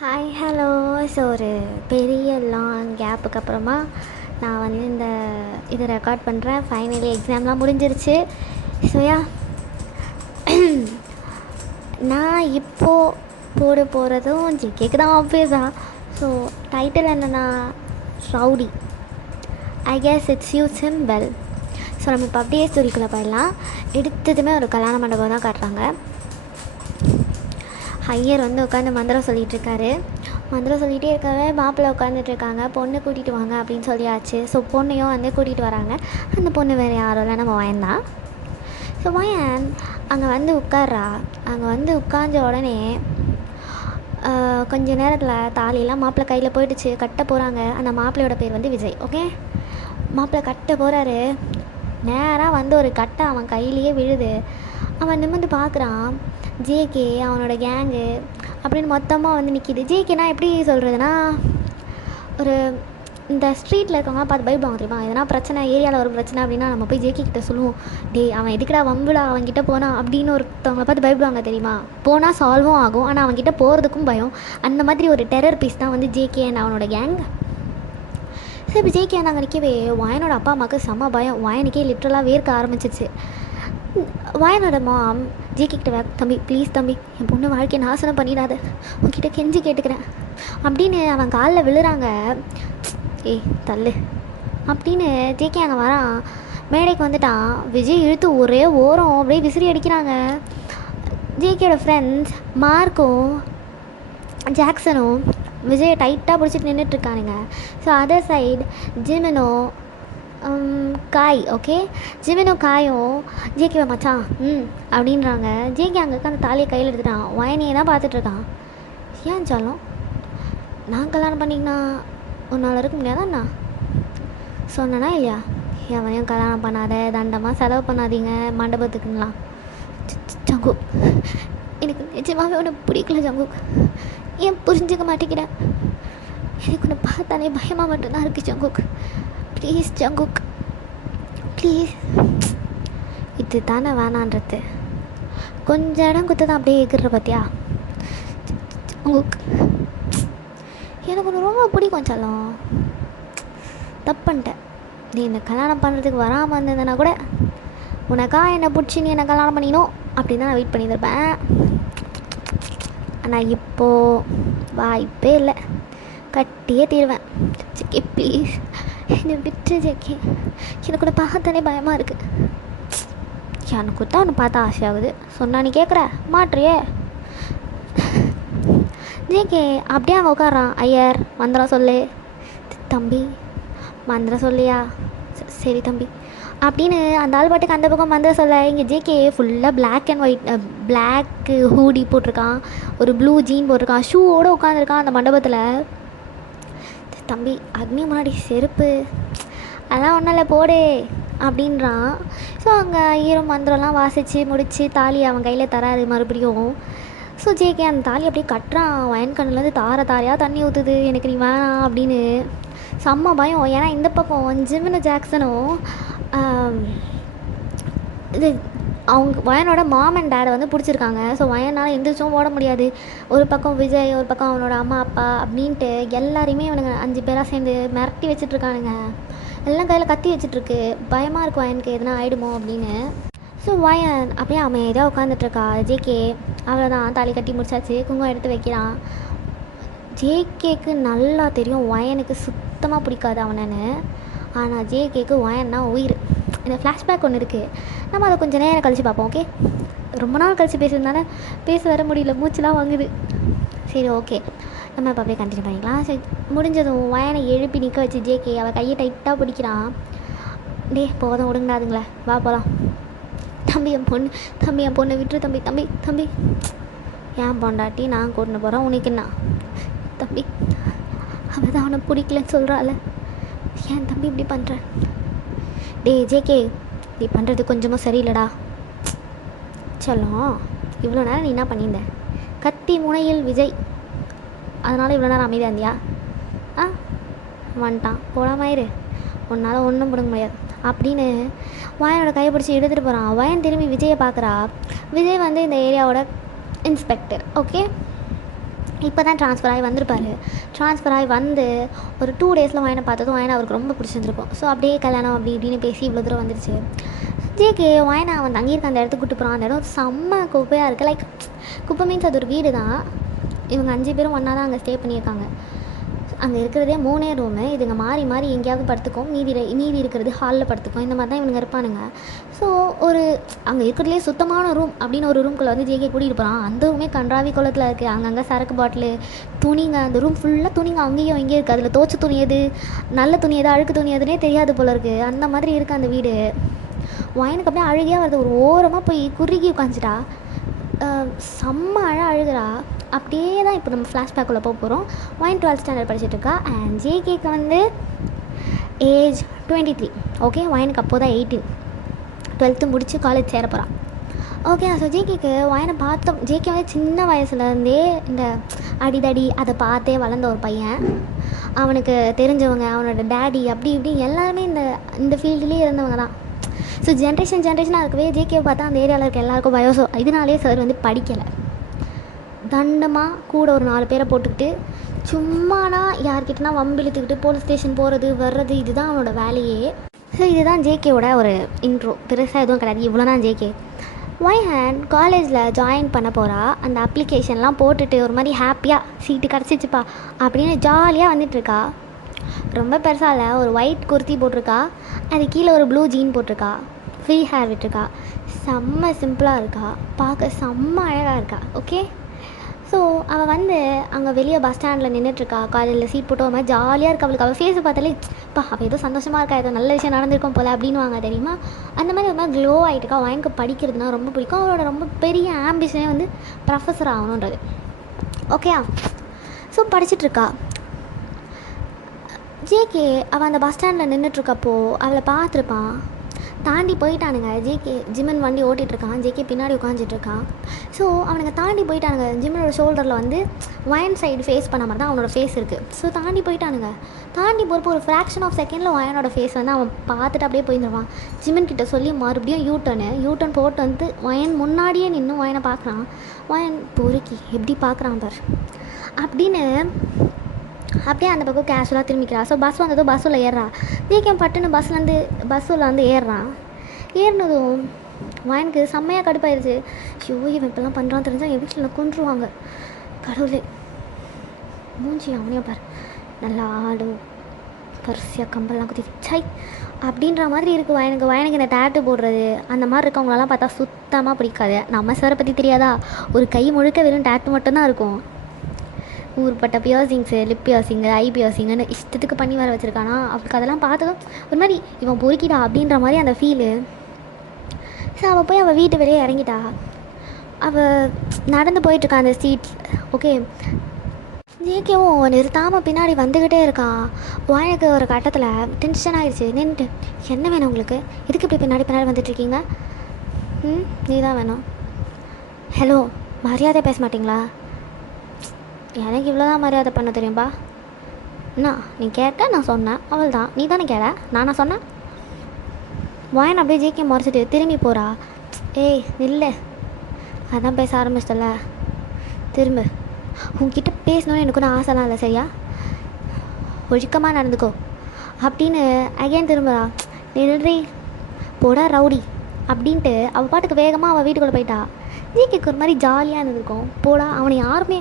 Hi hello. So ஒரு பெரிய long கேப்புக்கு அப்புறமா நான் வந்து இதை ரெக்கார்ட் பண்ணுறேன். ஃபைனலி எக்ஸாம்லாம் முடிஞ்சிருச்சு. ஸோயா நான் இப்போது போட போகிறதும் ஜிகேக்கு தான் ஆப்வியஸாக. ஸோ டைட்டில் என்னென்னா rowdy. I guess it's use him well. So நம்ம இப்போ அப்படியே ஸ்டோரிக்குள்ளே போயிடலாம். எடுத்ததுமே ஒரு கல்யாண மண்டபம் தான் காட்டுறாங்க. ஐயர் வந்து உட்காந்து மந்திரம் சொல்லிகிட்ருக்காரு. மந்திரம் சொல்லிகிட்டே இருக்கவே மாப்பிள்ளை உட்காந்துட்ருக்காங்க. பொண்ணு கூட்டிகிட்டு வாங்க அப்படின்னு சொல்லியாச்சு. ஸோ பொண்ணையும் வந்து கூட்டிகிட்டு வராங்க. அந்த பொண்ணு வேறு யாரும் இல்லை, நம்ம வயன் தான். ஸோ வயன் அங்கே வந்து உட்கார்றா. அங்கே வந்து உட்கார்ந்த உடனே கொஞ்சம் நேரத்தில் தாலியெல்லாம் மாப்பிள்ளை கையில் போயிடுச்சு. கட்ட போகிறாங்க. அந்த மாப்பிள்ளையோட பேர் வந்து விஜய். ஓகே, மாப்பிள்ளை கட்ட போகிறாரு. நேராக வந்து ஒரு கட்டை அவன் கையிலேயே விழுது. அவன் நிமிர்ந்து பார்க்குறான். ஜேகே, அவனோட கேங்கு அப்படின்னு மொத்தமாக வந்து நிற்கிது. ஜேகேனா எப்படி சொல்கிறதுனா, ஒரு இந்த ஸ்ட்ரீட்டில் இருக்கவங்க பார்த்து பயப்படுவாங்க தெரியுமா? எதனா பிரச்சனை, ஏரியாவில் ஒரு பிரச்சனை அப்படின்னா நம்ம போய் ஜேகே கிட்ட சொல்லுவோம், டே அவன் எதுக்குடா வம்புடா அவன்கிட்ட போனான் அப்படின்னு ஒருத்தவங்களை பார்த்து பயப்படுவாங்க தெரியுமா? போனால் சால்வும் ஆகும், ஆனால் அவன்கிட்ட போகிறதுக்கும் பயம். அந்த மாதிரி ஒரு டெரர் பீஸ் தான் வந்து ஜேகே அண்ட் அவனோட கேங். ஸோ இப்போ ஜேகே நாங்கள் நிற்கவே வயனோட அப்பா அம்மாவுக்கு செம்ம பயம். வயனுக்கே லிட்ரலாக வேர்க்க ஆரம்பிச்சிச்சு. வயனோட மாம் ஜேகே கிட்ட, தம்பி ப்ளீஸ் தம்பி, என் பொண்ணு வாழ்க்கையை நாசனம் பண்ணிடாத, உன்கிட்ட கெஞ்சி கேட்டுக்கிறேன் அப்படின்னு அவன் காலில் விழுறாங்க. ஏய் தள்ளு அப்படின்னு ஜேகே அங்கே வரான். மேடைக்கு வந்துட்டான். விஜய் இழுத்து ஒரே ஓரம் அப்படியே விசிறி அடிக்கிறாங்க. ஜேகேயோட ஃப்ரெண்ட்ஸ் மார்க்கும் ஜாக்சனும் விஜயை டைட்டாக பிடிச்சிட்டு நின்றுட்டுருக்கானுங்க. ஸோ அதர் சைடு ஜிமினோ காய், ஓகே, ஜிமினோ காயும் ஜேகேவை மச்சான் அப்படின்றாங்க. ஜேகே அங்கே அந்த தாலியை கையில் எடுத்துட்டான். வயனையே தான் பார்த்துட்ருக்கான். ஏன் சொல்லும், நான் கல்யாணம் பண்ணிங்கன்னா உன்னால் இருக்க முடியாதாண்ணா சொன்னனா இல்லையா? எவனையும் கல்யாணம் பண்ணாத, தண்டமாக செலவு பண்ணாதீங்க மண்டபத்துக்குங்களாம். ஜங்கு, எனக்கு நிஜமாகவே உன்னை பிடிக்கல ஜங்கு. ஏன் புரிஞ்சுக்க மாட்டேங்கிறேன்? எனக்கு உன்னை பார்த்தாலே பயமாக மட்டும்தான் இருக்குது ஜங்குக். Please Jungkook please. இது தானே வேணான்றது. கொஞ்சம் இடம் குத்து தான் அப்படியே எகிற பார்த்தியா ஜங்குக். எனக்கு ஒன்று ரொம்ப பிடிக்கும் செல்லம். தப்பு பண்ணிட்டேன். நீ என்னை கல்யாணம் பண்ணுறதுக்கு வராமல் இருந்ததுன்னா கூட உனக்கா என்னை பிடிச்சி நீ என்னை கல்யாணம் பண்ணிக்கணும் அப்படின்னு தான் நான் வெயிட் பண்ணியிருப்பேன். ஆனால் இப்போது வாய்ப்பே இல்லை, கட்டியே தீருவேன். ஜேகே ப்ளீஸ் என்னை விட்டு ஜேகே, எனக்கு கூட பார்த்தாலே பயமாக இருக்குது. எனக்கு தான் ஒன்று பார்த்தா ஆசையாகுது. சொன்னா நீ கேட்குற மாட்றியே. ஜேகே அப்படியே அங்கே உட்காரான். ஐயர் மந்திரம் சொல்லு தம்பி. மந்திரம் சொல்லியா? சரி தம்பி அப்படின்னு அந்த ஆள் பாட்டுக்கு அந்த பக்கம் மந்திரம் சொல்ல. இங்கே ஜேகே ஃபுல்லாக black and white, black hoodie போட்டிருக்கான், ஒரு ப்ளூ ஜீன் போட்டிருக்கான், ஷூவோடு உட்காந்துருக்கான் அந்த மண்டபத்தில். தம்பி அக்னி முன்னாடி செருப்பு அதான் ஒன்றும் இல்லை போடு அப்படின்றான். ஸோ அங்கே ஈரம் மந்திரம்லாம் வாசித்து முடித்து தாலி அவன் கையில் தராது மறுபடியும். ஸோ ஜேகே அந்த தாலி அப்படியே கட்டுறான். வயன் கண்ணுலேருந்து தாரையாக தண்ணி ஊற்றுது. எனக்கு நீ வேணாம் அப்படின்னு செம்ம பயம். ஏன்னா இந்த பக்கம் ஜிமினோ ஜாக்சனும் இது அவங்க வயனோட மாம் அண்ட் டேடை வந்து பிடிச்சிருக்காங்க. ஸோ வயனால் எந்திரிச்சும் ஓட முடியாது. ஒரு பக்கம் விஜய், ஒரு பக்கம் அவனோட அம்மா அப்பா அப்படின்ட்டு எல்லாரையுமே இவனுங்க 5 பேராக சேர்ந்து மிரட்டி வச்சிட்ருக்கானுங்க. எல்லாம் கையில் கத்தி வச்சிட்ருக்கு. பயமாக இருக்கும் வயனுக்கு எதுனா ஆகிடுமோ அப்படின்னு. ஸோ வயன் அப்படியே அமைதியாக உட்காந்துட்ருக்கா. ஜேகே அவ்வளோதான், தாலி கட்டி முடிச்சாச்சு. குங்குமம் எடுத்து வைக்கிறான். ஜேகேக்கு நல்லா தெரியும் வயனுக்கு சுத்தமாக பிடிக்காது அவனன்னு. ஆனால் ஜேகேக்கு வயன்னா உயிர். இந்த ஃப்ளாஷ்பேக் ஒன்று இருக்குது, நம்ம அதை கொஞ்சம் நேரம் கழித்து பார்ப்போம். ஓகே, ரொம்ப நாள் கழித்து பேசுறதுனால பேச வர முடியல, மூச்சுலாம் வாங்குது. சரி ஓகே, நம்ம இப்போ அப்படியே கண்டினியூ பண்ணிக்கலாம். சரி, முடிஞ்சதும் வயனை எழுப்பி நிற்க வச்சு ஜேகே அவள் கையை டைட்டாக பிடிக்கிறான். டே போதும் விடுங்கடாதுங்களே, வா போகலாம். தம்பி என் பொண்ணை விட்டுரு தம்பி. தம்பி தம்பி ஏன் பொண்டாட்டி நான் கூட்டின்னு போகிறேன், உனக்கு என்ன தம்பி? அவள் தான் அவனை பிடிக்கலன்னு சொல்கிறாள். ஏன் தம்பி இப்படி பண்ணுற? டே ஜேகே, நீ பண்ணுறது கொஞ்சமாக சரியில்லடா. சொல்லும், இவ்வளோ நேரம் நீ என்ன பண்ணியிருந்த? கத்தி முனையில் விஜய், அதனால் இவ்வளோ நேரம் அமைதியாக இருந்தியா? வந்துட்டான் போடாமாயிரு, உன்னால் ஒன்றும் பிடுங்க முடியாது அப்படின்னு வயனோட கையை பிடிச்சி எடுத்துகிட்டு போகிறான். வயன் திரும்பி விஜயை பார்க்குறா. விஜய் வந்து இந்த ஏரியாவோட இன்ஸ்பெக்டர். ஓகே, இப்போ தான் ட்ரான்ஸ்ஃபர் ஆகி வந்திருப்பாரு. ட்ரான்ஸ்ஃபர் ஆகி வந்து ஒரு 2 டேஸில் வாயனை பார்த்ததும் வாயனை அவருக்கு ரொம்ப பிடிச்சிருந்துருக்கும். ஸோ அப்படியே கல்யாணம் அப்படி இப்படின்னு பேசி இவ்வளோ தூரம் வந்துருச்சு. ஜேகே வாயனை அவன் தங்கியிருக்க அந்த இடத்துக்கு கூட்டு போகிறான். அந்த இடம் செம்ம குப்பையாக இருக்குது. லைக் குப்பை மீன்ஸ் அது ஒரு வீடு தான். இவங்க 5 பேரும் ஒன்றா தான் அங்கே ஸ்டே பண்ணியிருக்காங்க. அங்கே இருக்கிறதே 3 ரூமு. இதுங்க மாறி மாறி எங்கேயாவது படுத்துக்கும், மீதி இருக்கிறது ஹாலில் படுத்துக்கும். இந்த மாதிரி தான் இவனுங்க இருப்பானுங்க. ஸோ ஒரு அங்கே இருக்கிறதுலே சுத்தமான ரூம் அப்படின்னு ஒரு ரூம்குள்ளே வந்து ஜேகே கூட்டிகிட்டு போகிறான். அந்த ரூமே கன்றாவி குளத்தில் இருக்குது. அங்கங்கே சரக்கு பாட்டிலு, துணிங்க, அந்த ரூம் ஃபுல்லாக துணிங்க அங்கேயும் இங்கேயும் இருக்குது. அதில் தோச்ச துணி எது, நல்ல துணி எது, அழுக்கு துணி எதுனே தெரியாது போல இருக்குது. அந்த மாதிரி இருக்குது அந்த வீடு. வாயனுக்கு அப்படியே அழுகையாக வருது. ஒரு ஓரமாக போய் குறுகி உட்காந்துட்டா. செம்ம அழுகிறா. அப்படியே தான் இப்போ நம்ம ஃப்ளாஷ்பேக்குள்ளே போக போகிறோம். வாயன் 12th ஸ்டாண்டர்ட் படிச்சுட்ருக்கா. அண்ட் ஜேகேக்கு வந்து ஏஜ் 23. ஓகே, வாயனுக்கு அப்போ தான் 18. 12th முடித்து காலேஜ் சேர போகிறான். ஓகே, ஸோ ஜேகேக்கு வாயனை பார்த்தோம். ஜேகே வந்து சின்ன வயசுலேருந்தே இந்த அடிதடி அதை பார்த்தே வளர்ந்த ஒரு பையன். அவனுக்கு தெரிஞ்சவங்க, அவனோட டேடி, அப்படி இப்படி எல்லாருமே இந்த ஃபீல்டுலேயே இருந்தவங்க தான். ஸோ ஜென்ரேஷனாக இருக்கவே ஜேகேவை பார்த்தா அந்த ஏரியாவில் இருக்க எல்லாருக்கும் பயம். ஸோ இதனாலே சார் வந்து படிக்கலை. தண்டமாக கூட ஒரு 4 பேரை போட்டுக்கிட்டு சும்மானா யார்கிட்டனா வம்பிழுத்துக்கிட்டு போலீஸ் ஸ்டேஷன் போகிறது வர்றது, இதுதான் அவனோட வேலையே. ஸோ இதுதான் ஜேகேவோட ஒரு இன்ட்ரோ. பெருசாக எதுவும் கிடையாது, இவ்வளோ தான் ஜேகே. வாயன் காலேஜில் ஜாயின் பண்ண போகிறா. அந்த அப்ளிகேஷன்லாம் போட்டுட்டு ஒரு மாதிரி ஹாப்பியாக சீட்டு கிடச்சிச்சுப்பா அப்படின்னு ஜாலியாக வந்துட்டுருக்கா. ரொம்ப பெருசாக இல்லை, ஒரு ஒயிட் குர்த்தி போட்டிருக்கா, அது கீழே ஒரு ப்ளூ ஜீன் போட்டிருக்கா, ஃப்ரீ ஹேர் விட்டுருக்கா. செம்ம சிம்பிளாக இருக்கா, பார்க்க செம்ம அழகாக இருக்கா. ஓகே, ஸோ அவள் வந்து அங்கே வெளியே பஸ் ஸ்டாண்டில் நின்றுட்டுருக்கா. காலையில் சீட் போட்டு ஒரு மாதிரி ஜாலியாக இருக்கா. அவளுக்கு அவள் ஃபேஸை பார்த்தாலே இப்போ அவள் ஏதோ சந்தோஷமாக இருக்கா, ஏதோ நல்ல விஷயம் நடந்திருக்கும் போல் அப்படின்னு வாங்க தெரியுமா. அந்த மாதிரி ஒரு மாதிரி க்ளோ ஆகிட்டுருக்கா. வாய்க்கு படிக்கிறதுனா ரொம்ப பிடிக்கும். அவளோட ரொம்ப பெரிய ஆம்பிஷனே வந்து ப்ரொஃபஸர் ஆகணுன்றது. ஓகேயா, ஸோ படிச்சுட்ருக்கா. ஜேகே அவள் அந்த பஸ் ஸ்டாண்டில் நின்றுட்டுருக்கப்போ அவளை பார்த்துருப்பான். தாண்டி போயிட்டானுங்க. ஜேகே ஜிமன் வண்டி ஓட்டிகிட்ருக்கான். ஜேகே பின்னாடி உட்காந்துட்ருக்கான். ஸோ அவனுங்க தாண்டி போயிட்டானுங்க. ஜிமனோட ஷோல்டரில் வந்து வயன் சைடு ஃபேஸ் பண்ண மாதிரி தான் அவனோட ஃபேஸ் இருக்குது. ஸோ தாண்டி போயிட்டானுங்க. தாண்டி போகிறப்போ ஒரு ஃப்ராக்ஷன் ஆஃப் செகண்டில் வயனோட ஃபேஸ் வந்து அவன் பார்த்துட்டு அப்படியே போயிருந்துருவான். ஜிமன் கிட்ட சொல்லி மறுபடியும் யூட்டர்ன் போட்டு வந்து வயன் முன்னாடியே நின்று வயனை பார்க்குறான். வயன் பொறுக்கி எப்படி பார்க்குறான் பார் அப்படின்னு அப்படியே அந்த பக்கம் கேஷுவலாக திரும்பிக்கிறா. ஸோ பஸ் வந்ததும் பஸ்ஸில் ஏறுறா. ஜேகே பட்டுன்னு பஸ்ஸில் வந்து ஏறுறான். ஏறினதும் வயனுக்கு செம்மையாக கடுப்பாயிருச்சு. ஐயோ, இவன் இப்பெல்லாம் பண்ணுறான்னு தெரிஞ்சால் என் வீட்டில் கொன்றுவாங்க. கடவுளே, மூஞ்சி அவனையும் பார், நல்லா ஆடும் பரிசியாக கம்பல்லாம் குத்தி சை அப்படின்ற மாதிரி இருக்குது வயனுக்கு இந்த டேட்டு போடுறது அந்த மாதிரி இருக்கவங்களெல்லாம் பார்த்தா சுத்தமாக பிடிக்காது. நம்ம சாரை பற்றி தெரியாதா, ஒரு கை முழுக்க வெறும் டேட்டு மட்டும்தான் இருக்கும். ஊர்பட்ட பியர்சிங்ஸு, லிப் பியர்சிங்கு, ஐ பியர்சிங்குன்னு இஷ்டத்துக்கு பண்ணி வர வச்சுருக்கானா. அவளுக்கு அதெல்லாம் பார்த்ததும் ஒரு மாதிரி இவன் பொறுக்கிடா அப்படின்ற மாதிரி அந்த ஃபீலு. ஸோ அவள் போய் அவள் வீட்டு வெளியே இறங்கிட்டா. அவள் நடந்து போயிட்டுருக்கா அந்த சீட். ஓகே, ஜேகேவும் நிறுத்தாமல் பின்னாடி வந்துக்கிட்டே இருக்கான். வாயனுக்கு ஒரு கட்டத்தில் டென்ஷன் ஆகிடுச்சு. நின்றுட்டு, என்ன வேணும் உங்களுக்கு, எதுக்கு இப்படி பின்னாடி வந்துட்டுருக்கீங்க? நீ தான் வேணும். ஹலோ, மரியாதை பேச மாட்டிங்களா? எனக்கு இவ்வளோ தான் மரியாதை பண்ண தெரியும்பா. என்ன நீ கேட்ட, நான் சொன்னேன், அவள் தான். நீ தானே கேட்ட, நானா சொன்னேன்? வாயன் அப்படியே ஜேகே முறைச்சிட்டு திரும்பி போகிறா. ஏய் நில்லை, அதான் பேச ஆரம்பிச்சிட்டல, திரும்ப. உங்ககிட்ட பேசணுன்னு எனக்கு ஒன்றும் ஆசைலாம் இல்லை, சரியா? ஒழுக்கமாக நடந்துக்கோ அப்படின்னு அகைன் திரும்புகிறா. நில்றி போடா ரவுடி அப்படின்ட்டு அவள் பாட்டுக்கு வேகமாக அவள் வீட்டுக்குள்ளே போயிட்டா. ஜேகேக்கு ஒரு மாதிரி ஜாலியாக இருந்திருக்கும். போடா, அவனை யாருமே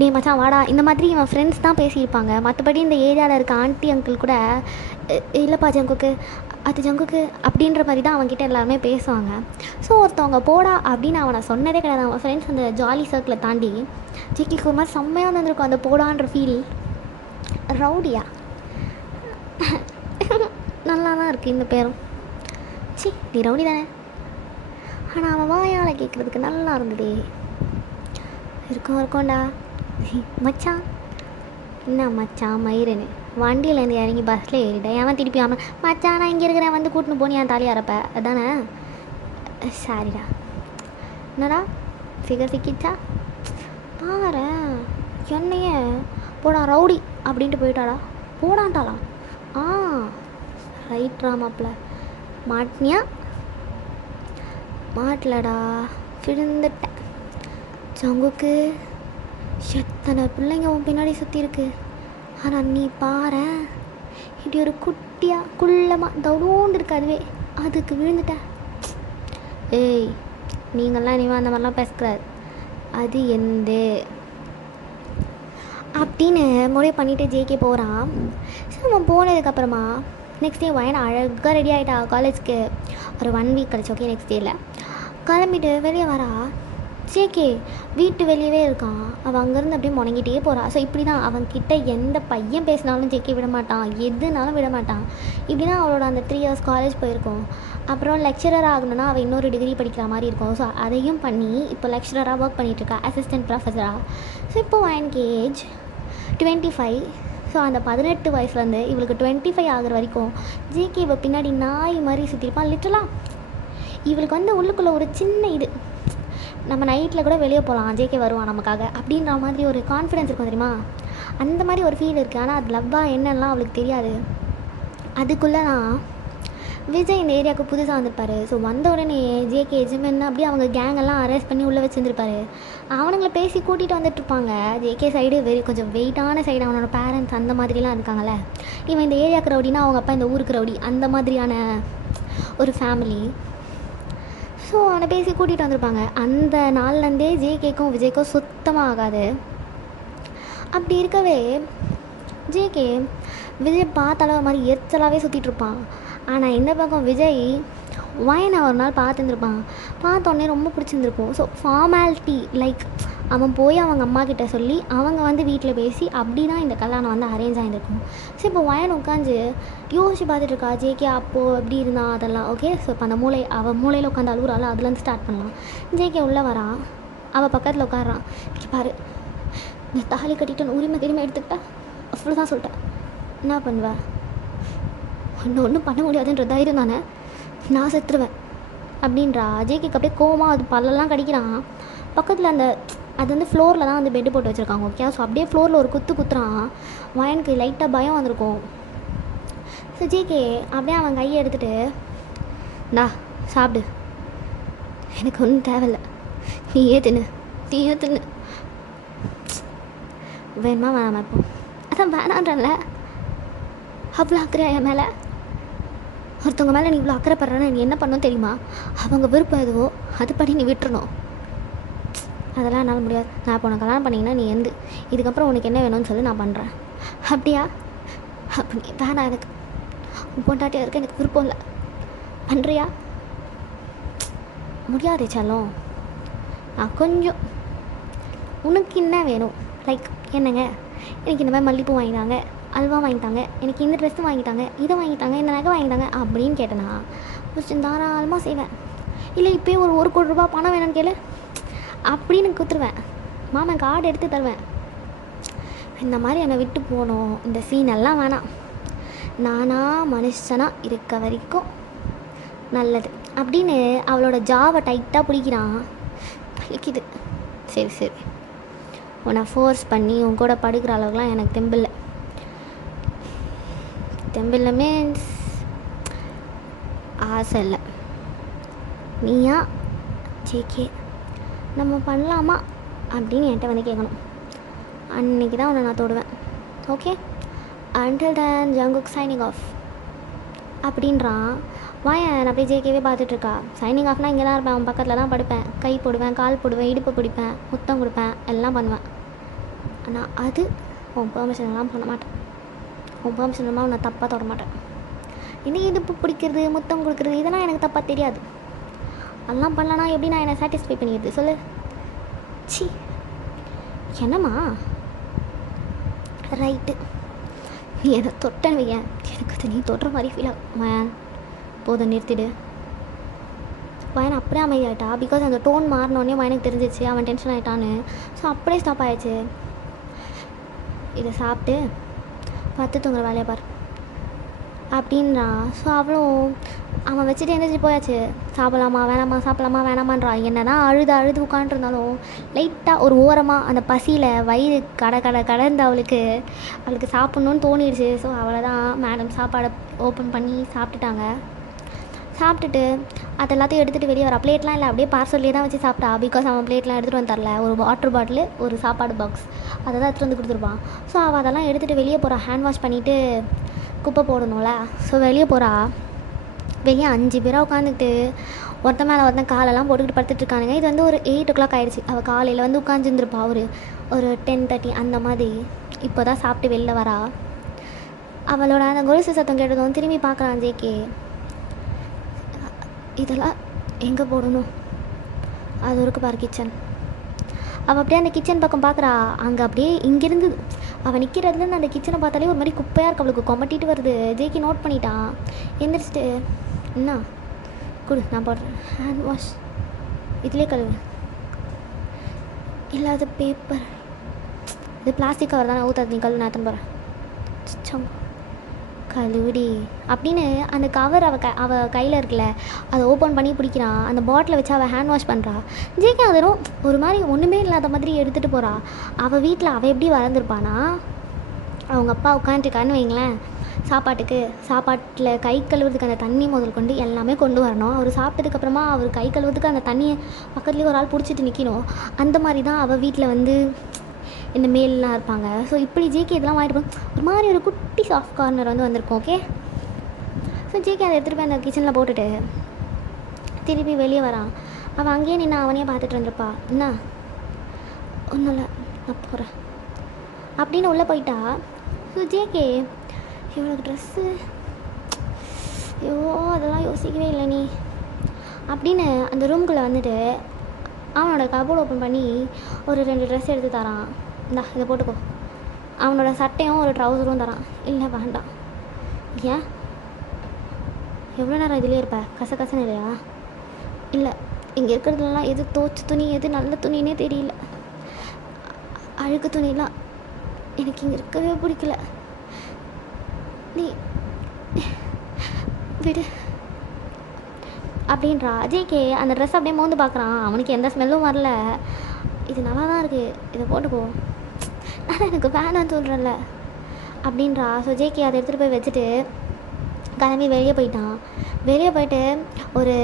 டே மச்சான் வாடா இந்த மாதிரி இவன் ஃப்ரெண்ட்ஸ் தான் பேசியிருப்பாங்க. மற்றபடி இந்த ஏரியாவில் இருக்க ஆண்டி அங்கிள் கூட இல்லைப்பா ஜங்குக்கு, அது ஜங்குக்கு அப்படின்ற மாதிரி தான் அவன்கிட்ட எல்லாருமே பேசுவாங்க. ஸோ ஒருத்தவங்க போடா அப்படின்னு அவனை சொன்னதே கிடையாது. அவன் ஃப்ரெண்ட்ஸ் அந்த ஜாலி சர்க்கிளை தாண்டி ஜேகேக்கு ஒரு மாதிரி செம்மையாக இருந்திருக்கும் அந்த போடான்ற ஃபீல். ரவுடியா நல்லா தான் இருக்குது இந்த பேரும். சி, நீ ரவுடி தானே. ஆனால் அவன் வாயால் கேட்குறதுக்கு நல்லா இருந்ததே. இருக்கோண்டா மச்சான். என்ன மச்சான் மயிருன்னு வண்டியிலேருந்து இறங்கி பஸ்ஸில் ஏறிட்டேன். அவன் திருப்பி அவன் மச்சான் நான் இங்கே இருக்கிறேன் வந்து கூட்டின்னு போனி என் தாலியாக இருப்ப அதானே? சாரிடா. என்னடா ஃபிகர் சிக்கிச்சா பாரு, என்னையே போடா ரவுடி அப்படின்ட்டு போயிட்டாடா. போடான்ட்டாலாம். ரைட்ரா மாப்பிள்ள. மாட்டினியா? மாட்டலடா, விழுந்துட்டேன். ஜங்குக்கு அத்தனை பிள்ளைங்க உன் பின்னாடி சுற்றி இருக்கு. ஆனால் நீ பாரேன், இப்படி ஒரு குட்டியாக குள்ளமாக தவுடோண்டு இருக்கு, அதுவே அதுக்கு விழுந்துட்ட. ஏய், நீங்கள்லாம் இனிமேல் அந்த மாதிரிலாம் பேசக்கூடாது, அது எந்த அப்படின்னு முடிவு பண்ணிவிட்டு ஜேகே போகிறான். ஸோ அவன் போனதுக்கப்புறமா நெக்ஸ்ட் டே வயன் அழகாக ரெடி ஆகிட்டா காலேஜ்க்கு. ஒரு 1 வீக் கழிச்சு, ஓகே, நெக்ஸ்ட் டேயில் கிளம்பிட்டு வெளியே வரா. ஜேகே வீட்டு வெளியவே இருக்கான். அவன் அங்கேருந்து அப்படியே முணங்கிட்டே போகிறா. ஸோ இப்படி தான் அவன்கிட்ட எந்த பையன் பேசினாலும் ஜேகே விட மாட்டான், எதுனாலும் விட மாட்டான். இப்படி தான் அவளோட அந்த 3 years காலேஜ் போயிருக்கும். அப்புறம் லெக்சரர் ஆகணுன்னா அவள் இன்னொரு டிகிரி படிக்கிற மாதிரி இருக்கும். ஸோ அதையும் பண்ணி இப்போ லெக்சரராக ஒர்க் பண்ணிகிட்ருக்கா, அசிஸ்டன்ட் ப்ரொஃபஸராக. ஸோ இப்போ வயனுக்கு ஏஜ் 25. ஸோ அந்த 18 வயசுலேருந்து இவளுக்கு 25 ஆகிற வரைக்கும் ஜேகே இவள் பின்னாடி நாய் மாதிரி சுற்றிருப்பான். லிட்டரலாக இவளுக்கு வந்து உள்ளுக்குள்ளே ஒரு சின்ன இது, நம்ம நைட்டில் கூட வெளியே போகலாம், ஜேகே வருவான் நமக்காக அப்படின்ற மாதிரி ஒரு கான்ஃபிடென்ஸ் இருக்கும் தெரியுமா. அந்த மாதிரி ஒரு ஃபீல் இருக்குது. ஆனால் அது லவ்வாக என்னெல்லாம் அவளுக்கு தெரியாது. அதுக்குள்ளே தான் விஜய் இந்த ஏரியாவுக்கு புதுசாக வந்திருப்பார். ஸோ வந்த உடனே ஜேகே ஜிமென் அப்படியே அவங்க கேங்கெல்லாம் அரெஸ்ட் பண்ணி உள்ளே வச்சுருந்துருப்பாரு. அவனுங்களை பேசி கூட்டிகிட்டு வந்துட்டுருப்பாங்க. ஜேகே சைடு கொஞ்சம் வெயிட்டான சைடு, அவனோட பேரண்ட்ஸ் அந்த மாதிரிலாம் இருக்காங்கள்ல. இவன் இந்த ஏரியாவுக்கு ரவுடினா அவங்க அப்பா இந்த ஊருக்கு ரவுடி, அந்த மாதிரியான ஒரு ஃபேமிலி. ஸோ அவனை பேசி கூட்டிகிட்டு வந்திருப்பாங்க. அந்த நாள்லேருந்தே ஜேகேக்கும் விஜய்க்கும் சுத்தமாக ஆகாது. அப்படி இருக்கவே ஜேகே விஜய் பார்த்தாலும் மாதிரி எரிச்சலாகவே சுற்றிட்டுருப்பான். ஆனால் இந்த பக்கம் விஜய் வயனை ஒரு நாள் பார்த்துருந்துருப்பான். பார்த்தோன்னே ரொம்ப பிடிச்சிருந்துருக்கும். ஸோ ஃபார்மாலிட்டி லைக் அவன் போய் அவங்க அம்மா கிட்ட சொல்லி அவங்க வந்து வீட்டில் பேசி அப்படி தான் இந்த கல்யாணம் வந்து அரேஞ்ச் ஆகிருக்கும். ஸோ இப்போ வயன் உட்காந்து யோசிச்சு பார்த்துட்ருக்கா, ஜேகே அப்போது எப்படி இருந்தான் அதெல்லாம். ஓகே, ஸோ இப்போ அந்த அவள் மூளையில் உட்காந்து அழுகுறாள், அதுலேருந்து ஸ்டார்ட் பண்ணலாம். ஜேகே உள்ளே வரான், அவள் பக்கத்தில் உட்காடுறான். பாரு, இந்த தாலி கட்டிட்டு உரிமை எடுத்துக்கிட்டா அவ்வளோதான் சொல்லிட்டேன், என்ன பண்ணுவேன், ஒன்றும் பண்ண முடியாதுன்ற தைரியம் தானே, நான் செத்துருவேன் அப்படின்றா. ஜேகேக்கு அப்படியே கோவமாக அது பல்லெல்லாம் கடிக்கிறான். பக்கத்தில் அது வந்து ஃப்ளோரில் தான் வந்து பெட்டு போட்டு வச்சுருக்காங்க. ஓகே, ஸோ அப்படியே ஃப்ளோரில் ஒரு குத்துறான். வயனுக்கு லைட்டாக பயம் வந்திருக்கும். ஸோ ஜேகே அப்படியே அவன் கையை எடுத்துகிட்டு, டா சாப்பிடு, எனக்கு ஒன்றும் தேவையில்லை, நீயே தின்னு வேணுமா வேணாமா, இப்போ அதான் வேணான்றல, அவ்வளோ அக்கறை என் மேலே, ஒருத்தவங்க மேலே நீ இவ்வளோ அக்கறைப்படுறேன்னு நீ என்ன பண்ணணும் தெரியுமா, அவங்க விருப்பம் எதுவோ அதுபடி நீ விட்டுறணும். அதெல்லாம் என்னால் முடியாது, நான் இப்போ உனக்கு கல்யாணம் பண்ணிங்கன்னா நீ இதுக்கப்புறம் உனக்கு என்ன வேணும்னு சொல்லி நான் பண்ணுறேன். அப்படியா, அப்படி வேணாம், எனக்கு பொண்டாட்டியாக இருக்க எனக்கு விருப்பம் இல்லை, பண்ணுறியா? முடியாது செல்லம், நான் கொஞ்சம் உனக்கு என்ன வேணும், லைக் என்னங்க எனக்கு இந்த மாதிரி மல்லிகைப்பூ வாங்கிட்டாங்க, அல்வா வாங்கிட்டாங்க, எனக்கு இந்த ட்ரெஸ்ஸும் வாங்கிட்டாங்க, இதை வாங்கிட்டாங்க, இந்த நகை வாங்கிட்டாங்க அப்படின்னு கேட்டேன்னா கொஞ்சம் தாராளமாக செய்வேன். இல்லை இப்போயே ஒரு 1 கோடி ரூபா பணம் வேணும்னு கேளு அப்படின்னு குத்துருவேன், மாமன் கார்டு எடுத்து தருவேன். இந்த மாதிரி என்னை விட்டு போகணும், இந்த சீன் எல்லாம் வேணாம், நானாக மனுஷனாக இருக்க வரைக்கும் நல்லது அப்படின்னு அவளோட ஜாவை டைட்டாக பிடிக்கிறான். வலிக்குது, சரி உன்னை ஃபோர்ஸ் பண்ணி உன் கூட படுக்கிற அளவுக்குலாம் எனக்கு தெம்பில்லை மீன்ஸ் ஆசை இல்லை. நீயா ஜேகே நம்ம பண்ணலாமா அப்படின்னு என்கிட்ட வந்து கேட்கணும், அன்றைக்கி தான் உன்னை நான் தொடுவேன். Okay, until then Jungkook signing off அப்படின்றான். வாயன் அப்படியே ஜேகேவே பார்த்துட்ருக்கா. சைனிங் ஆஃப்னால் இங்கே தான் இருப்பேன், அவன் பக்கத்தில் தான் படுப்பேன், கை போடுவேன், கால் போடுவேன், இடுப்பு பிடிப்பேன், முத்தம் கொடுப்பேன், எல்லாம் பண்ணுவேன். ஆனால் அது உன் பெர்மிஷன்லாம் பண்ண மாட்டேன், உன் பெர்மிஷன்லாம் உன்னை தப்பாக தொட மாட்டேன். இன்னும் இடுப்பு பிடிக்கிறது, முத்தம் கொடுக்குறது இதெல்லாம் எனக்கு தப்பாக தெரியாது. அதெல்லாம் பண்ணலனா எப்படி நான் என்னை சாட்டிஸ்ஃபை பண்ணிடுது சொல்லு. சி என்னம்மா, ரைட்டு, நீ என்னை தொட்டேன்னு வையன், எனக்கு அது நீ தொடுற மாதிரி ஃபீல் ஆகும். போதும் நிறுத்திடு. வயன் அப்படியே அமைதியாகிட்டா. பிகாஸ் அந்த டோன் மாறினோடனே வயனுக்கு தெரிஞ்சிச்சு அவன் டென்ஷன் ஆகிட்டான்னு. ஸோ அப்படியே ஸ்டாப் ஆகிடுச்சு. இதை சாப்பிட்டு பத்து தூங்குற வேலையை பார் அப்படின்றான். ஸோ அவன் வச்சுட்டு எழுந்திரிச்சு போயாச்சு. சாப்பிடலாமா வேணாமா, சாப்பிடலாமா வேணாமான்றா. என்ன தான் அழுது உட்காந்துருந்தாலும் லைட்டாக ஒரு ஓரமாக அந்த பசியில் வயிறு கடந்து அவளுக்கு சாப்பிட்ணுன்னு தோணிடுச்சு. ஸோ அவளை தான் மேடம் சாப்பாடை ஓப்பன் பண்ணி சாப்பிட்டுட்டாங்க. சாப்பிட்டுட்டு அது எல்லாத்தையும் எடுத்துகிட்டு வெளியே வரா. பிளேட்லாம் இல்லை, அப்படியே பார்சல்லே தான் வச்சு சாப்பிட்டா. பிகாஸ் அவன் பிளேட்லாம் எடுத்துகிட்டு வந்து தரல. ஒரு வாட்டர் பாட்டிலு, ஒரு சாப்பாடு பாக்ஸ் அதை தான் எடுத்துகிட்டு வந்து கொடுத்துருப்பான். ஸோ அவள் அதெல்லாம் எடுத்துகிட்டு வெளியே போகிறா. ஹேண்ட் வாஷ் பண்ணிவிட்டு குப்பை போடணும்ல. ஸோ வெளியே போகிறா. வெளியே 5 பேராக உட்காந்துக்கிட்டு ஒருத்தன் மேலே ஒருத்தன் காலெல்லாம் போட்டுக்கிட்டு படுத்துட்ருக்கானுங்க. இது வந்து ஒரு 8 o'clock ஆகிடுச்சு. அவள் காலையில் வந்து உட்காந்துருந்துருப்பா ஒரு 10:30 அந்த மாதிரி. இப்போ தான் சாப்பிட்டு வெளில வரா. அவளோட அந்த கொலுசு சத்தம் கேட்டதும் திரும்பி பார்க்குறான் ஜேகே. இதெல்லாம் எங்கே போடணும்? அது இருக்கு பாரு கிச்சன். அவள் அப்படியே அந்த கிச்சன் பக்கம் பார்க்குறா. அங்கே அப்படியே இங்கேருந்து அவள் நிற்கிறதுலேருந்து அந்த கிச்சனை பார்த்தாலே ஒரு மாதிரி குப்பையாக இருக்கு. அவளுக்கு கொமட்டிட்டு வருது. ஜேகே நோட் பண்ணிட்டான். எந்திரிச்சிட்டு என்ன கொடு நான் போடுறேன். ஹேண்ட் வாஷ் இதுலேயே கழுவு. இல்லை அது பேப்பர், இது பிளாஸ்டிக் கவர் தானே, ஊற்றாது நீ கழுவு, நான் எடுத்துன்னு போகிறேன். சிச்சம் கழுவுடி அப்படின்னு அந்த கவர் அவள் கையில் இருக்குல்ல, அதை ஓப்பன் பண்ணி பிடிக்கிறான். அந்த பாட்டிலை வச்சு அவள் ஹேண்ட் வாஷ் பண்ணுறா. ஜேகே அதரும் ஒரு மாதிரி ஒன்றுமே இல்லாத மாதிரி எடுத்துகிட்டு போகிறா. அவள் வீட்டில் அவள் எப்படி வளர்ந்துருப்பானா, அவங்க அப்பா உட்காந்துருக்கான்னு வைங்களேன், சாப்பாட்டில் கை கழுவுறதுக்கு அந்த தண்ணி முதல் கொண்டு எல்லாமே கொண்டு வரணும். அவர் சாப்பிட்டதுக்கப்புறமா அவர் கை கழுவுறதுக்கு அந்த தண்ணியை பக்கத்துலேயே ஒரு ஆள் பிடிச்சிட்டு நிற்கணும். அந்த மாதிரி தான் அவள் வீட்டில் வந்து இந்த மேல்லாம் இருப்பாங்க. ஸோ இப்படி ஜேகே இதெல்லாம் வாங்கிட்டு ஒரு மாதிரி ஒரு குட்டி சாஃப்ட் கார்னர் வந்து வந்திருக்கும். ஓகே, ஸோ ஜேகே அதை எடுத்துகிட்டு போய் அந்த கிச்சனில் போட்டுட்டு திருப்பி வெளியே வரான். அவன் அங்கேயே நின்று அவனையே பார்த்துட்டு வந்திருப்பா. என்ன ஒன்றும் இல்லை நான் போகிறேன் அப்படின்னு உள்ளே போயிட்டா. ஸோ ஜேகே இவனுக்கு ட்ரெஸ்ஸு, ஐயோ அதெல்லாம் யோசிக்கவே இல்லை நீ அப்படின்னு அந்த ரூம்குள்ளே வந்துட்டு அவனோட கபோர்டு ஓப்பன் பண்ணி ஒரு 2 ட்ரெஸ் எடுத்து தரான். இந்தா இதை போட்டுக்கோ. அவனோட சட்டையும் ஒரு ட்ரௌசரும் தரான். இல்லை வேண்டாம். ஏன் எவ்வளோ நேரம் இதிலே இருப்ப? கசகசன்னு இல்லையா? இல்லை, இங்கே இருக்கிறதுலாம் எது தோச்சு துணி எது நல்ல துணின்னே தெரியல. அழுக்கு துணிலாம் எனக்கு இங்கே இருக்கவே பிடிக்கல. நீ விடு அப்படின்றா. ஜேகே அந்த ட்ரெஸ் அப்படியே மோந்து பார்க்குறான். அவனுக்கு எந்த ஸ்மெல்லும் வரல. இது நல்லா தான் இருக்குது, இதை போட்டுக்கோ. ஆனால் எனக்கு வேணான்னு சொல்கிறேன்ல அப்படின்றா. ஸோ ஜேகே அதை எடுத்துகிட்டு போய் வச்சுட்டு கிளம்பி வெளியே போயிட்டான். வெளியே போயிட்டு ஒரு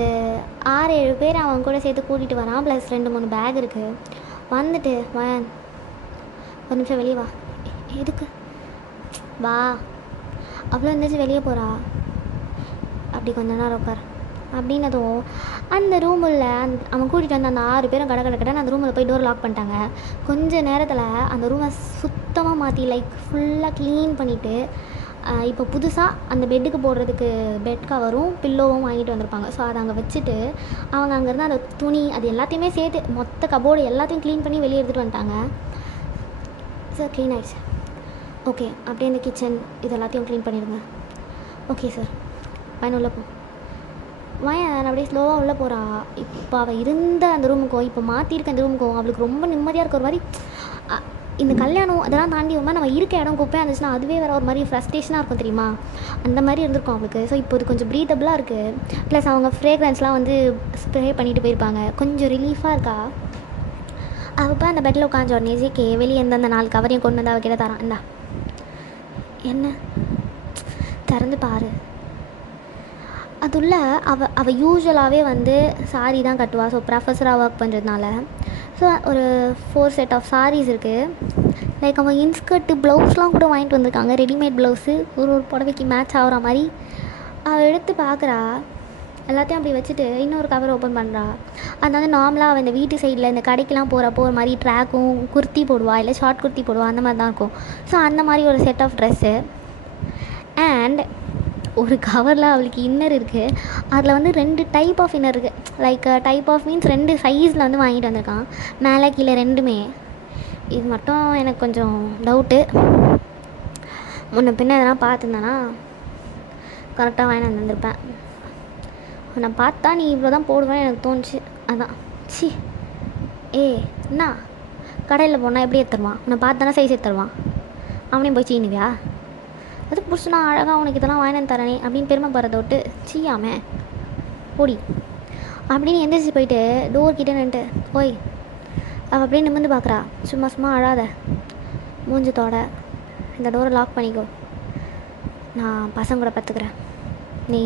6-7 பேர் அவன் கூட சேர்த்து கூட்டிகிட்டு வரான். ப்ளஸ் 2-3 பேக் இருக்குது. வந்துட்டு ஒரு நிமிஷம் வெளியே வா. எதுக்கு வா? அவ்வளோ இருந்துச்சு வெளியே போகிறா. அப்படி கொஞ்ச நேரம் உட்கார் அப்படின்னதும் அந்த ரூமில் அவன் கூட்டிகிட்டு வந்து அந்த 6 பேரும் கடை அந்த ரூமில் போய் டோர் லாக் பண்ணிட்டாங்க. கொஞ்சம் நேரத்தில் அந்த ரூமை சுத்தமாக மாற்றி ஃபுல்லாக க்ளீன் பண்ணிவிட்டு இப்போ புதுசாக அந்த பெட்டுக்கு போடுறதுக்கு பெட் கவரும் பில்லோவும் வாங்கிட்டு வந்திருப்பாங்க. ஸோ அதை அங்கே வச்சுட்டு அவங்க அங்கேருந்து அந்த துணி அது எல்லாத்தையுமே சேர்த்து மொத்த கபோர்டு எல்லாத்தையும் க்ளீன் பண்ணி வெளியே எடுத்துகிட்டு வந்துட்டாங்க. சார் க்ளீன் ஆகிடுச்சு. ஓகே, அப்படியே இந்த கிச்சன் இது எல்லாத்தையும் க்ளீன் பண்ணிடுங்க. ஓகே சார், பையன் உள்ளே போ. நான் அப்படியே ஸ்லோவாக உள்ளே போகிறா. இப்போ அவள் இருந்த அந்த ரூமுக்கும் இப்போ மாற்றிருக்க அந்த ரூமுக்கும் அவளுக்கு ரொம்ப நிம்மதியாக இருக்க. ஒரு மாதிரி இந்த கல்யாணம் அதெல்லாம் தாண்டி ஒரு மாதிரி நம்ம இருக்க இடம் குப்பையாக இருந்துச்சுன்னா அதுவே வேறு ஒரு மாதிரி ஃப்ரஸ்ட்ரேஷனாக இருக்கும் தெரியுமா, அந்த மாதிரி இருந்திருக்கும் அவளுக்கு. ஸோ இப்போ இது கொஞ்சம் ப்ரீத்தபிளாக இருக்குது. ப்ளஸ் அவங்க ஃப்ரேக்ரன்ஸ்லாம் வந்து ஸ்ப்ரே பண்ணிட்டு போயிருப்பாங்க. கொஞ்சம் ரிலீஃபாக இருக்கா. அவள் இப்போ அந்த பெட்டில் உட்காந்து உடனே ஜேகே வெளியே இருந்த அந்த 4 கவரையும் கொண்டு வந்து அவகிட்ட தரான். இந்தா என்ன திறந்து பாரு. அதுள்ள அவள் யூஸ்வலாகவே வந்து சாரீ தான் கட்டுவா. ஸோ ப்ரொஃபஸராக ஒர்க் பண்ணுறதுனால ஸோ ஒரு 4 செட் ஆஃப் சாரீஸ் இருக்குது. அவன் இன்ஸ்கர்ட்டு ப்ளவுஸ்லாம் கூட வாங்கிட்டு வந்திருக்காங்க. ரெடிமேட் ப்ளவுஸு ஒரு புடவைக்கு மேட்ச் ஆகிற மாதிரி. அவள் எடுத்து பார்க்குறா. எல்லாத்தையும் அப்படி வச்சுட்டு இன்னொரு கவர் ஓப்பன் பண்ணுறா. அது வந்து நார்மலாக அவள் இந்த வீட்டு சைடில் இந்த கடைக்கெலாம் போகிறப்போ ஒரு மாதிரி ட்ராக்கும் குர்த்தி போடுவா, இல்லை ஷார்ட் குர்த்தி போடுவா, அந்த மாதிரி தான் இருக்கும். ஸோ அந்த மாதிரி ஒரு செட் ஆஃப் ட்ரெஸ்ஸு. அண்ட் ஒரு கவரில் அவளுக்கு இன்னர் இருக்குது. அதில் வந்து 2 டைப் ஆஃப் இன்னர் இருக்குது. டைப் ஆஃப் மீன்ஸ் 2 சைஸில் வந்து வாங்கிட்டு வந்திருக்கான். மேலே கீழே 2மே. இது மட்டும் எனக்கு கொஞ்சம் டவுட்டு. முன்ன பின்ன எதனா பார்த்துருந்தேன்னா கரெக்டாக வாங்கிட்டு வந்திருப்பேன். உன்னை பார்த்தா நீ இவ்வளோ தான் போடுவேன்னு எனக்கு தோணுச்சு. அதான் சி என்ன கடையில் போனால் எப்படி எடுத்துருவான்? உன்னை பார்த்தானா சைஸ் எடுத்துருவான். அவனையும் போய் சீனுவியா? அது புதுசுனா அழகாக உனக்கு இதெல்லாம் வாங்கினு தரேனே அப்படின்னு பெருமைப்படுறத விட்டு சீயாமே போடி அப்படின்னு எந்திரிச்சு போயிட்டு டோர் கிட்டே நின்ட்டு ஓய் அவள் அப்படியே நிமிர்ந்து பார்க்குறா. சும்மா அழாத, மூஞ்சத்தோட இந்த டோரை லாக் பண்ணிக்கோ, நான் பசங்க கூட பார்த்துக்கிறேன், நீ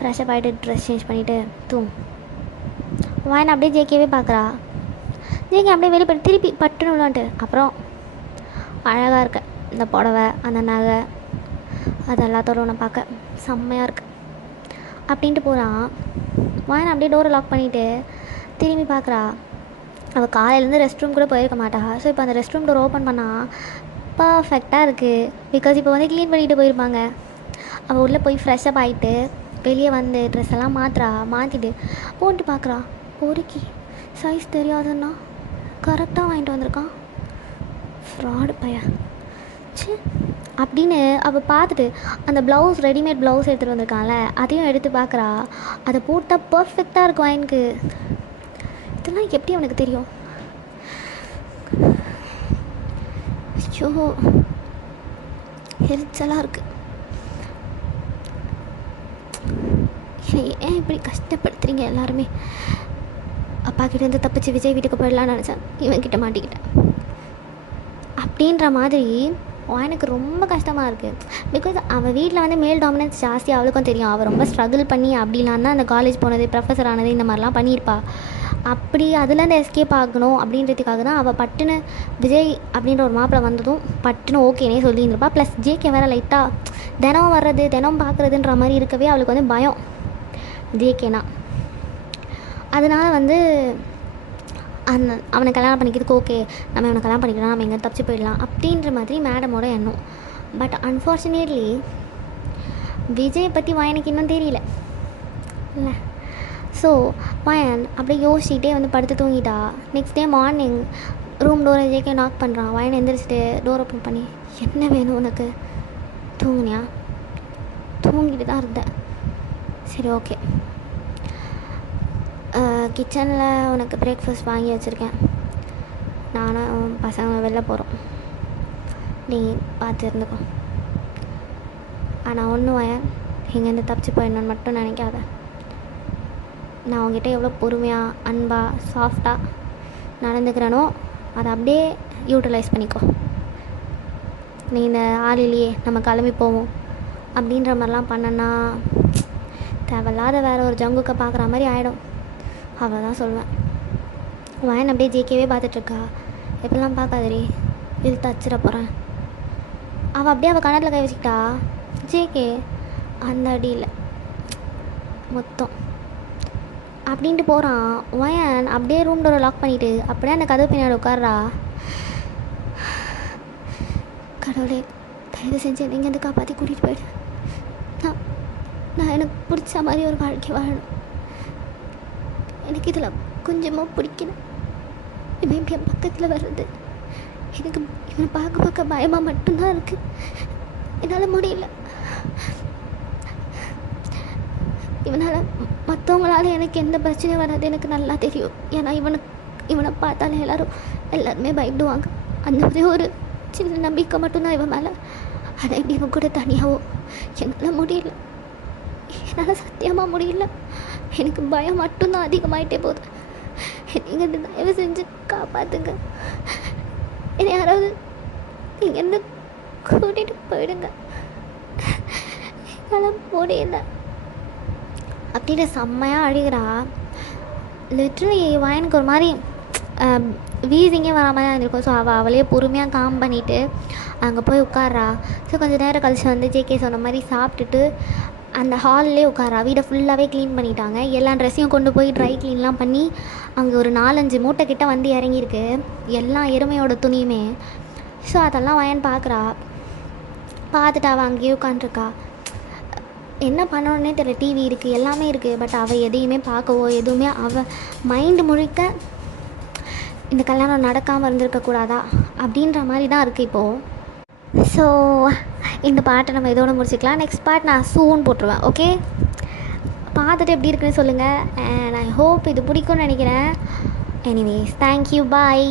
ஃப்ரெஷ்ஷப் ஆகிட்டு ட்ரெஸ் சேஞ்ச் பண்ணிவிட்டு வாயன் அப்படியே ஜேகேவே பார்க்குறா. ஜேகே அப்படியே வெளியே போய்ட்டு திருப்பி பட்டுன்னு விளான்ட்டு அப்புறம் அழகாக இருக்க இந்த புடவை அந்த நகை அது எல்லாத்தோட ஒன்று பார்க்க செம்மையாக இருக்குது அப்படின்ட்டு போகிறான். வாயன் அப்படியே டோரை லாக் பண்ணிவிட்டு திரும்பி பார்க்குறா. அவள் காலையிலேருந்து ரெஸ்ட் ரூம் கூட போயிருக்க மாட்டா. ஸோ இப்போ அந்த ரெஸ்ட் ரூம் டோர் ஓப்பன் பண்ணால் பர்ஃபெக்டாக இருக்குது. பிகாஸ் இப்போ வந்து க்ளீன் பண்ணிட்டு போயிருப்பாங்க. அவள் உள்ளே போய் ஃப்ரெஷ்ஷப் ஆகிட்டு வெளியே வந்து ட்ரெஸ் எல்லாம் மாற்றிட்டு போட்டு பார்க்குறா. பொறுக்கி சைஸ் தெரியாதுன்னா கரெக்டாக வாங்கிட்டு வந்திருக்கான். ஃப்ராடு பையன் சி அப்படின்னு அவள் பார்த்துட்டு அந்த ப்ளவுஸ் ரெடிமேட் ப்ளவுஸ் எடுத்துகிட்டு வந்திருக்கான்ல அதையும் எடுத்து பார்க்குறா. அதை போட்டால் பர்ஃபெக்டாக இருக்கும் வாயினுக்கு. இதெல்லாம் எப்படி அவனுக்கு தெரியும்? ஐயோ எரிச்சலாக இருக்குது. ஏன் இப்படி கஷ்டப்படுத்துறீங்க எல்லாருமே? அப்பா கிட்டேருந்து தப்பிச்சு விஜய் வீட்டுக்கு போயிடலான்னு நினச்சேன். இவன்கிட்ட மாட்டிக்கிட்டேன் அப்படின்ற மாதிரி எனக்கு ரொம்ப கஷ்டமாக இருக்குது. பிகாஸ் அவள் வீட்டில் வந்து மேல் டாமினன்ஸ் ஜாஸ்தி அவளுக்கும் தெரியும். அவள் ரொம்ப ஸ்ட்ரகிள் பண்ணி அப்படிலாம் தான் அந்த காலேஜ் போனது ப்ரொஃபஸர் ஆனது இந்த மாதிரிலாம் பண்ணியிருப்பா. அப்படி அதுலேருந்து எஸ்கேப் ஆகணும் அப்படின்றதுக்காக தான் அவள் பட்டுன்னு விஜய் அப்படின்ற ஒரு மாப்பிள்ளை வந்ததும் பட்டுன்னு ஓகேனே சொல்லியிருந்திருப்பா. ப்ளஸ் ஜேகே வேறு லைட்டாக தினம் வர்றது தினம் பார்க்குறதுன்ற மாதிரி இருக்கவே அவளுக்கு வந்து பயம் ஜேகேனா. அதனால் வந்து அவனை கல்யாணம் பண்ணிக்கிறதுக்கு ஓகே நம்ம அவனை கல்யாணம் பண்ணிக்கலாம், நம்ம எங்கே தப்பிச்சு போயிடலாம் அப்படின்ற மாதிரி மேடமோட எண்ணம். பட் அன்ஃபார்ச்சுனேட்லி விஜயை பற்றி வாயனுக்கு இன்னும் தெரியல இல்லை. ஸோ வாயன் அப்படியே யோசிச்சுட்டே வந்து படுத்து தூங்கிட்டா. நெக்ஸ்ட் டே மார்னிங் ரூம் டோரை ஜேகே நாக் பண்ணுறான். வாயன் எந்திரிச்சிட்டு டோர் ஓப்பன் பண்ணி என்ன வேணும் உனக்கு? தூங்குனியா? தூங்கிட்டு தான் இருந்தேன். சரி ஓகே, கிச்சனில் உனக்கு பிரேக்ஃபாஸ்ட் வாங்கி வச்சுருக்கேன். நானும் பசங்க வெளில போகிறோம், நீ பார்த்து இருந்துக்கோ. ஆனால் ஒன்று வாயன் இங்கேருந்து தப்பிச்சு போயிடணுன்னு மட்டும் நினைக்காத. நான் உங்ககிட்ட எவ்வளோ பொறுமையாக அன்பாக சாஃப்டாக நடந்துக்கிறேனோ அதை அப்படியே யூட்டிலைஸ் பண்ணிக்கோ. நீ இந்த ஆளிலேயே நம்ம கிளம்பி போவோம் அப்படின்ற மாதிரிலாம் பண்ணனா தேவையில்லாத வேறு ஒரு ஜங்குக்கை பார்க்குற மாதிரி ஆகிடும். அவள் தான் சொல்லுவேன். வாயன் அப்படியே ஜேகேவே பார்த்துட்ருக்கா. எப்படிலாம் பார்க்காதரி, இது தச்சிட போகிறேன். அவள் அப்படியே அவள் கணத்தில் கை வச்சுக்கிட்டா. ஜேகே அந்த அடியில் மொத்தம் அப்படின்ட்டு போகிறான். வாயன் அப்படியே ரூம் டோரை லாக் பண்ணிவிட்டு அப்படியே அந்த கதவு பின்னாடி உட்கார்றா. கடவுளே தயவு செஞ்சு நீங்கள் வந்து காப்பாற்றி கூட்டிகிட்டு போயிடு. நான் எனக்கு பிடிச்ச மாதிரி ஒரு வாழ்க்கை வாழணும். எனக்கு இதில் கொஞ்சமாக பிடிக்கல. இவன் இப்படி என் பக்கத்தில் வர்றது எனக்கு இவனை பார்க்க பயமாக மட்டும்தான் இருக்குது. என்னால் முடியல. இவனால் மற்றவங்களால எனக்கு எந்த பிரச்சனையும் வராது எனக்கு நல்லா தெரியும். ஏன்னா இவனை பார்த்தாலே எல்லாருமே பயப்படுவாங்க. அந்த ஒரே ஒரு சின்ன நம்பிக்கை மட்டும்தான் இவன் மேலே. ஆனால் இப்படி இவன் கூட தனியாகவோ என்னால் முடியல. என்னால் சத்தியமாக முடியல. எனக்கு பயம் மட்டும்தான் அதிகமாகிட்டே போகுது. நீங்கள் தயவு செஞ்சு காப்பாற்றுங்க. என்னை யாராவது இங்கேருந்து கூட்டிகிட்டு போயிடுங்க. என்னால் முடியல அப்படின்னு செம்மையாக அழுகிறா. லிட்ரலி வாயனுக்கு ஒரு மாதிரி வீசிங்கே வர மாதிரி இருந்திருக்கும். ஸோ அவளையே பொறுமையாக காம் பண்ணிவிட்டு அங்கே போய் உட்கார்றா. ஸோ கொஞ்சம் நேரம் கழிச்சு வந்து ஜேகே சொன்ன மாதிரி சாப்பிட்டுட்டு அந்த ஹால்லே உட்காரா. வீடை ஃபுல்லாகவே க்ளீன் பண்ணிட்டாங்க. எல்லா ட்ரெஸ்ஸையும் கொண்டு போய் ட்ரை க்ளீன்லாம் பண்ணி அங்கே ஒரு 4-5 மூட்டை கிட்ட வந்து இறங்கியிருக்கு எல்லா எருமையோட துணியுமே. ஸோ அதெல்லாம் வாயன் பார்க்குறா. பார்த்துட்டு அவள் அங்கேயே உட்காந்துருக்கா. என்ன பண்ணணுன்னே தெரியல. டிவி இருக்குது, எல்லாமே இருக்குது. பட் அவள் எதையுமே பார்க்கவோ எதுவுமே அவள் மைண்டு முழுக்க இந்த கல்யாணம் நடக்காமல் இருந்திருக்கக்கூடாதா அப்படின்ற மாதிரி தான் இருக்குது இப்போது. ஸோ இந்த பாட்டை நம்ம இதோடு முடிச்சுக்கலாம். நெக்ஸ்ட் பார்ட் நான் சூன் போட்டுருவேன். ஓகே, பார்த்துட்டு எப்படி இருக்குன்னு சொல்லுங்கள். அண்ட் ஐ ஹோப் இது பிடிக்கும்னு நினைக்கிறேன். எனிவேஸ் தேங்க்யூ, பாய்.